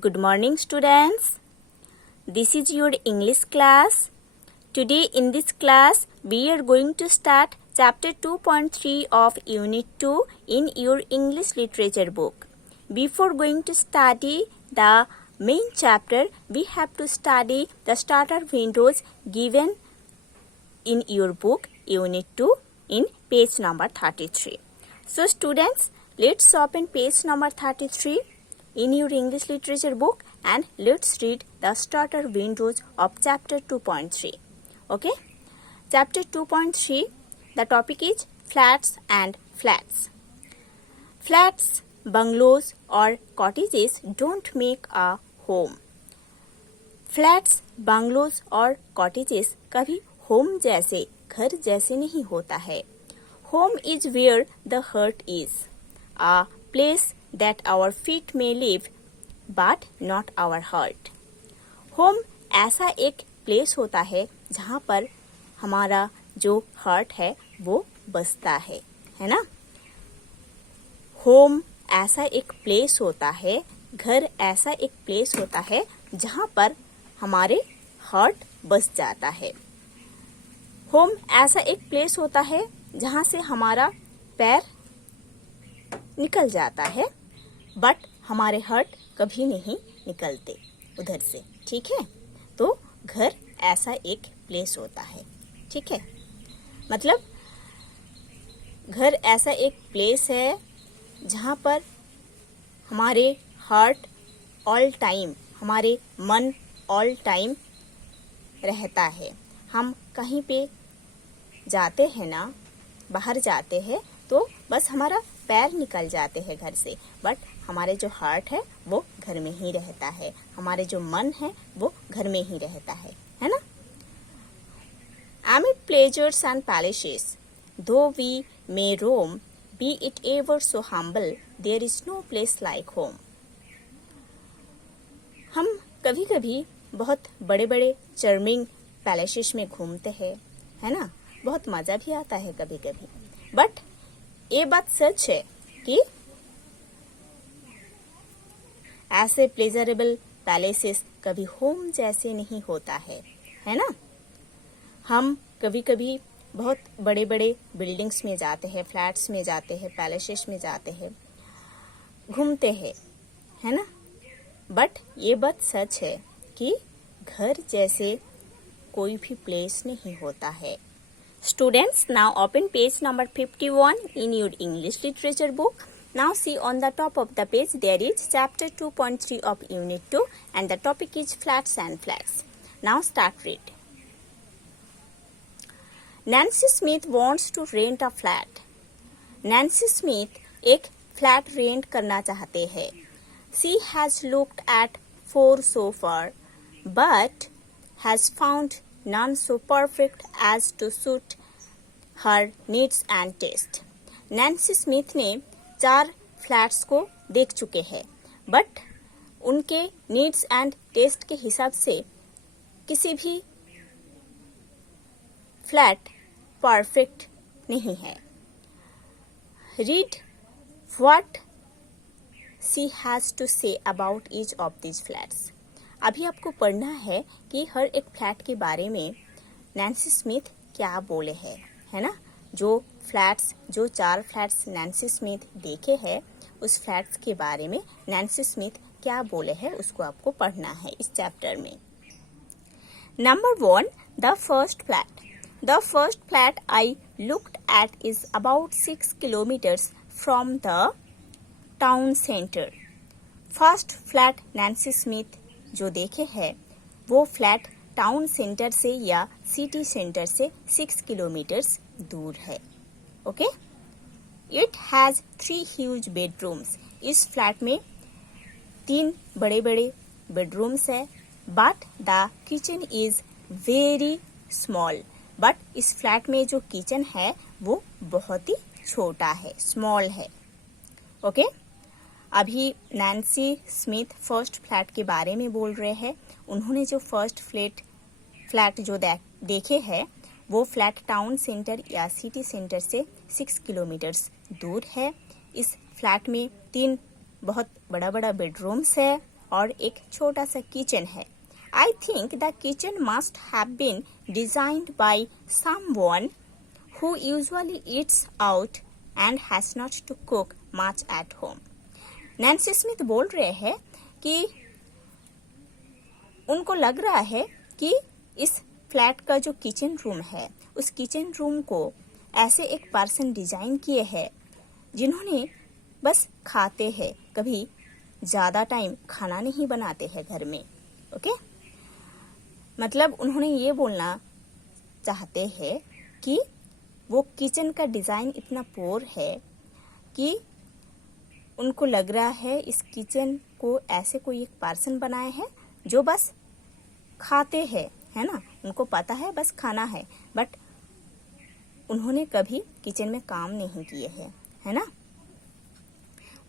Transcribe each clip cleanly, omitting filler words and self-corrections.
Good morning, students. This is your English class. Today in this class, we are going to start chapter 2.3 of Unit 2 in your English literature book. Before going to study the main chapter, we have to study the starter windows given in your book Unit 2 in page number 33. So students, let's open page number 33 in your English literature book and let's read the starter windows of chapter 2.3. Okay? Chapter 2.3, the topic is flats and flats. Flats, bungalows or cottages don't make a home. Flats, bungalows और cottages कभी home जैसे घर जैसे नहीं होता है. Home is where the heart is, a place that our feet may live, but not our heart. Home ऐसा एक place होता है जहाँ पर हमारा जो heart है वो बसता है ना? Home ऐसा एक place होता है, घर ऐसा एक place होता है जहाँ पर हमारे heart बस जाता है. Home ऐसा एक place होता है जहाँ से हमारा पैर निकल जाता है, बट हमारे हार्ट कभी नहीं निकलते उधर से. ठीक है? तो घर ऐसा एक प्लेस होता है. ठीक है? मतलब घर ऐसा एक प्लेस है जहाँ पर हमारे हार्ट ऑल टाइम, हमारे मन ऑल टाइम रहता है. हम कहीं पे जाते हैं ना, बाहर जाते हैं तो बस हमारा पैर निकल जाते हैं घर से, बट हमारे जो हार्ट है वो घर में ही रहता है, हमारे जो मन है वो घर में ही रहता है ना? Amid pleasures and palaces, though we may roam, be it ever so humble, there is no place like home. हम कभी कभी बहुत बड़े बड़े चार्मिंग पैलेसेस में घूमते हैं, है ना? बहुत मजा भी आता है कभी कभी, बट ये बात सच है कि ऐसे प्लेजरेबल पैलेसेस कभी होम जैसे नहीं होता है ना? हम कभी कभी बहुत बड़े बड़े बिल्डिंग्स में जाते हैं, फ्लैट्स में जाते हैं, पैलेसेस में जाते हैं, घूमते हैं, है ना? बट ये बात सच है कि घर जैसे कोई भी प्लेस नहीं होता है. Students, now open page number 51 in your English literature book. Now see on the top of the page there is chapter 2.3 of unit 2 and the topic is flats and flats. Now start read. Nancy Smith wants to rent a flat. Nancy Smith एक flat rent करना चाहते हैं. She has looked at 4 so far, but has found none so perfect as to suit her needs and taste. Nancy Smith ने 4 flats को देख चुके हैं, but उनके नीड्स एंड टेस्ट के हिसाब से किसी भी फ्लैट परफेक्ट नहीं है. Read what she has to say about each of these flats. अभी आपको पढ़ना है कि हर एक फ्लैट के बारे में नैन्सी स्मिथ क्या बोले हैं, है ना? जो 4 फ्लैट्स नैन्सी स्मिथ देखे हैं, उस फ्लैट्स के बारे में नैन्सी स्मिथ क्या बोले हैं उसको आपको पढ़ना है इस चैप्टर में. Number 1, the first flat. The first flat I looked at is about 6 kilometres from the town centre. First flat Nancy Smith जो देखे हैं वो फ्लैट टाउन सेंटर से या सिटी सेंटर से 6 किलोमीटर्स दूर है. Okay? It has 3 huge bedrooms. इस फ्लैट में 3 बड़े बड़े बेडरूम्स है, but the kitchen is very small. But इस फ्लैट में जो किचन है वो बहुत ही छोटा है, स्मॉल है. ओके? अभी नैन्सी स्मिथ फर्स्ट फ्लैट के बारे में बोल रहे हैं. उन्होंने जो फर्स्ट फ्लैट जो देखे हैं वो फ्लैट टाउन सेंटर या सिटी सेंटर से 6 किलोमीटर्स दूर है. इस फ्लैट में 3 बहुत बड़ा बड़ा बेडरूम्स है और एक छोटा सा किचन है। I think the kitchen must have been designed by someone who usually eats out and has not to cook much at home. Nancy Smith बोल रहे हैं कि उनको लग रहा है कि इस फ्लैट का जो किचन रूम है, उस किचन रूम को ऐसे एक पर्सन डिजाइन किए हैं जिन्होंने बस खाते हैं, कभी ज़्यादा टाइम खाना नहीं बनाते हैं घर में। ओके, मतलब उन्होंने ये बोलना चाहते हैं कि वो किचन का डिज़ाइन इतना पुअर है कि उनको लग रहा है इस किचन को ऐसे कोई एक पर्सन बनाए है जो बस खाते हैं, है ना, उनको पता है बस खाना है, बट उन्होंने कभी किचन में काम नहीं किए हैं, है ना,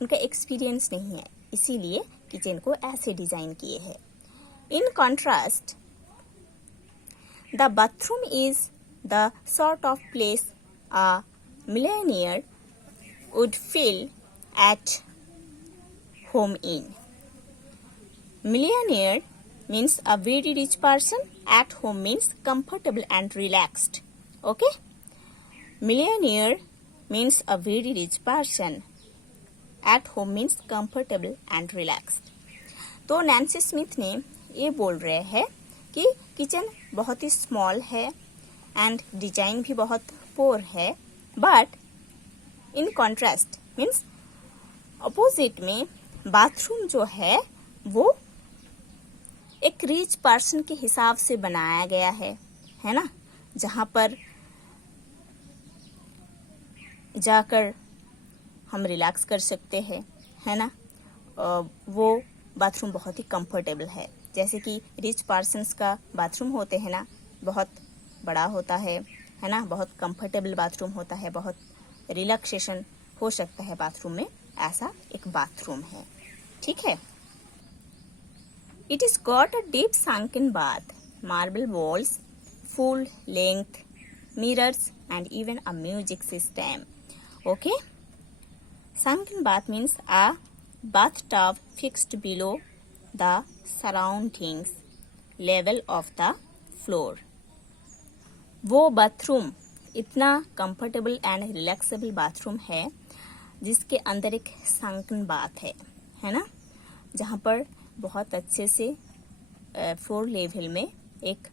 उनका एक्सपीरियंस नहीं है, इसीलिए किचन को ऐसे डिज़ाइन किए हैं। In contrast the bathroom is the sort of place a millionaire would feel at home in. Millionaire means a very rich person. At home means comfortable and relaxed. Okay? Millionaire means a very rich person. At home means comfortable and relaxed. तो Nancy Smith ने ये बोल रहे हैं कि kitchen बहुत ही small है and design भी बहुत पोर है, but in contrast means opposite में बाथरूम जो है वो एक रिच पर्सन के हिसाब से बनाया गया है ना, जहाँ पर जाकर हम रिलैक्स कर सकते हैं, है ना। वो बाथरूम बहुत ही कंफर्टेबल है, जैसे कि रिच पर्सन्स का बाथरूम होते हैं ना, बहुत बड़ा होता है ना, बहुत कंफर्टेबल बाथरूम होता है, बहुत रिलैक्सेशन हो सकता है बाथरूम में, ऐसा एक बाथरूम है, ठीक है। It is got a deep sunken bath, marble walls, full length mirrors and even a music system. Okay, sunken bath means a bathtub fixed below the surroundings level of the floor. वो bathroom इतना comfortable and relaxable bathroom है जिसके अंदर एक sunken bath है ना, जहाँ पर बहुत अच्छे से 4 लेवल में एक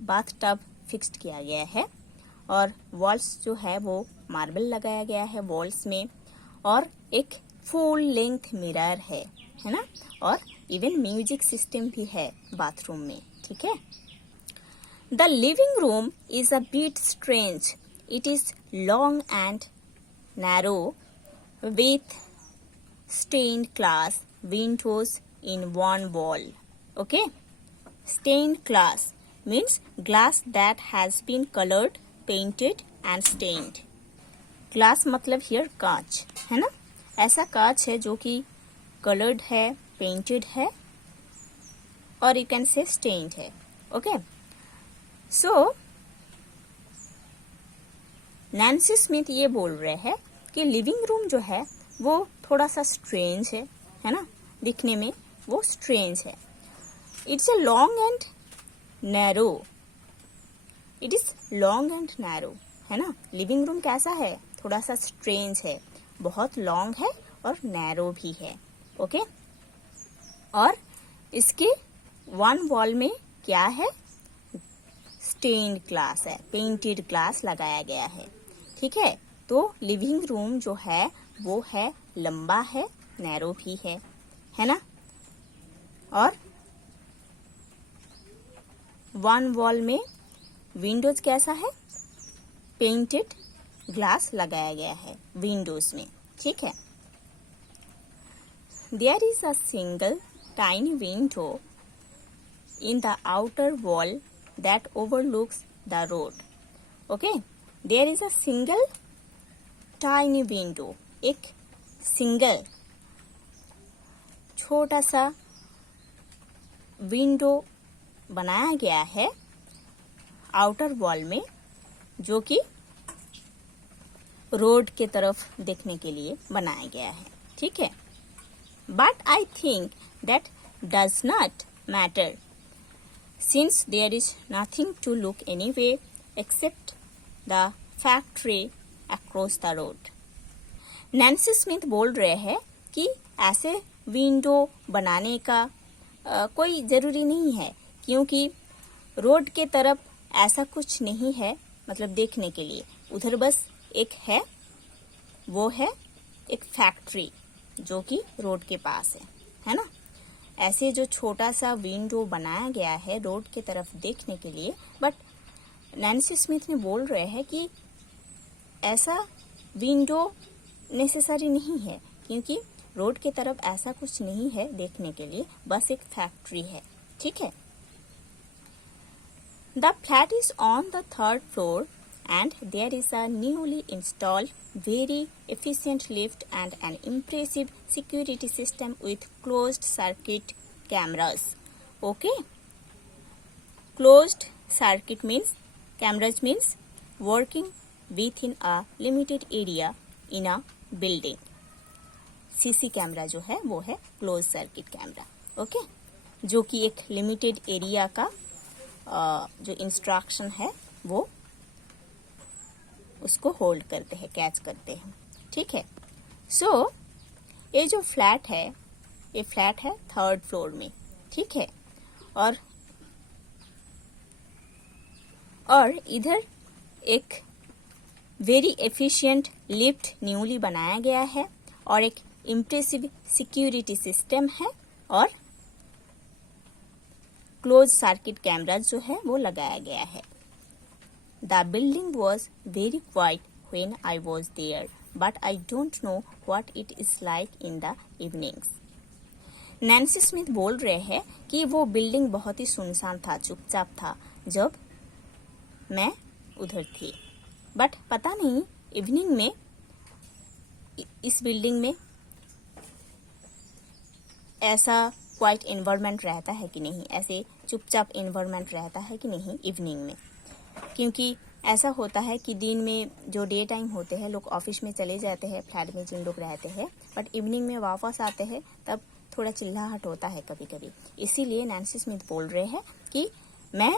बाथ टब फिक्स्ड किया गया है, और वॉल्स जो है वो मार्बल लगाया गया है वॉल्स में, और एक फुल लेंथ मिरर है ना, और इवन म्यूजिक सिस्टम भी है बाथरूम में, ठीक है। The living room is a bit strange. It is long and narrow with stained glass windows in one wall. Okay? Stained glass means glass that has been colored, painted and stained. Glass मतलब here कांच, है ना, ऐसा कांच है जो कि colored है, painted है, और you can say stained है। Okay? सो नैन्सी स्मिथ ये बोल रहे हैं कि लिविंग रूम जो है वो थोड़ा सा स्ट्रेंज है ना, दिखने में वो स्ट्रेंज है। It's a long and narrow, it is long and narrow, है ना। लिविंग रूम कैसा है, थोड़ा सा स्ट्रेंज है, बहुत लॉन्ग है और नैरो भी है। ओके, और इसके वन वॉल में क्या है, स्टेन्ड ग्लास है, पेंटेड ग्लास लगाया गया है, ठीक है। तो लिविंग रूम जो है वो है लंबा है, नैरो भी है ना, और वन वॉल में विंडोज कैसा है, पेंटेड ग्लास लगाया गया है विंडोज में, ठीक है। There is a single tiny window in the outer wall that overlooks the road. Okay, there is a single tiny window, एक सिंगल छोटा सा विंडो बनाया गया है आउटर वॉल में, जो कि रोड के तरफ देखने के लिए बनाया गया है, ठीक है। but I think that does not matter since there is nothing to look anyway except the factory across the road. Nancy Smith बोल रहे हैं कि ऐसे विंडो बनाने का कोई ज़रूरी नहीं है क्योंकि रोड के तरफ ऐसा कुछ नहीं है, मतलब देखने के लिए उधर बस एक है, वो है एक फैक्ट्री जो कि रोड के पास है ना। ऐसे जो छोटा सा विंडो बनाया गया है रोड के तरफ देखने के लिए, बट नैन्सी स्मिथ ने बोल रहे हैं कि ऐसा विंडो नेसेसरी नहीं है क्योंकि रोड के तरफ ऐसा कुछ नहीं है देखने के लिए, बस एक फैक्ट्री है। ठीक है। The flat is on the 3rd floor and there is a newly installed very efficient lift and an impressive security system with closed circuit cameras. Okay, closed circuit means cameras means working within a limited area in a building. CC camera जो है वो है close circuit camera. Okay, जो कि एक limited area का जो instruction है वो उसको होल्ड करते हैं, कैच करते हैं। ठीक है। सो ये जो फ्लैट है, ये फ्लैट है 3rd फ्लोर में। ठीक है। और इधर एक वेरी एफिशिएंट लिफ्ट न्यूली बनाया गया है और एक इम्प्रेसिव सिक्योरिटी सिस्टम है और क्लोज सर्किट कैमरा जो है वो लगाया गया है। The building was very quiet when I was there, but I don't know what it is like in the evenings. Nancy Smith बोल रहे हैं कि वो बिल्डिंग बहुत ही सुनसान था, चुपचाप था जब मैं उधर थी, बट पता नहीं इवनिंग में इस बिल्डिंग में ऐसा क्वाइट एनवायरनमेंट रहता है कि नहीं, ऐसे चुपचाप एनवायरनमेंट रहता है कि नहीं इवनिंग में। क्योंकि ऐसा होता है कि दिन में जो डे टाइम होते हैं लोग ऑफिस में चले जाते हैं, फ्लैट में जिन लोग रहते हैं, बट इवनिंग में वापस आते हैं तब थोड़ा चिल्लाहट होता है कभी कभी। इसीलिए नैन्सी स्मिथ बोल रहे हैं कि मैं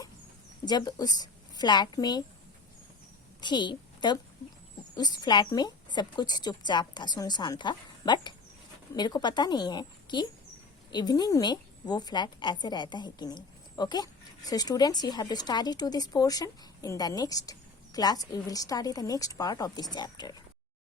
जब उस फ्लैट में थी तब उस फ्लैट में सब कुछ चुपचाप था, सुनसान था, बट मेरे को पता नहीं है कि इवनिंग में वो फ्लैट ऐसे रहता है कि नहीं। Okay, so students, you have to study to this portion. In the next class we will study the next part of this chapter.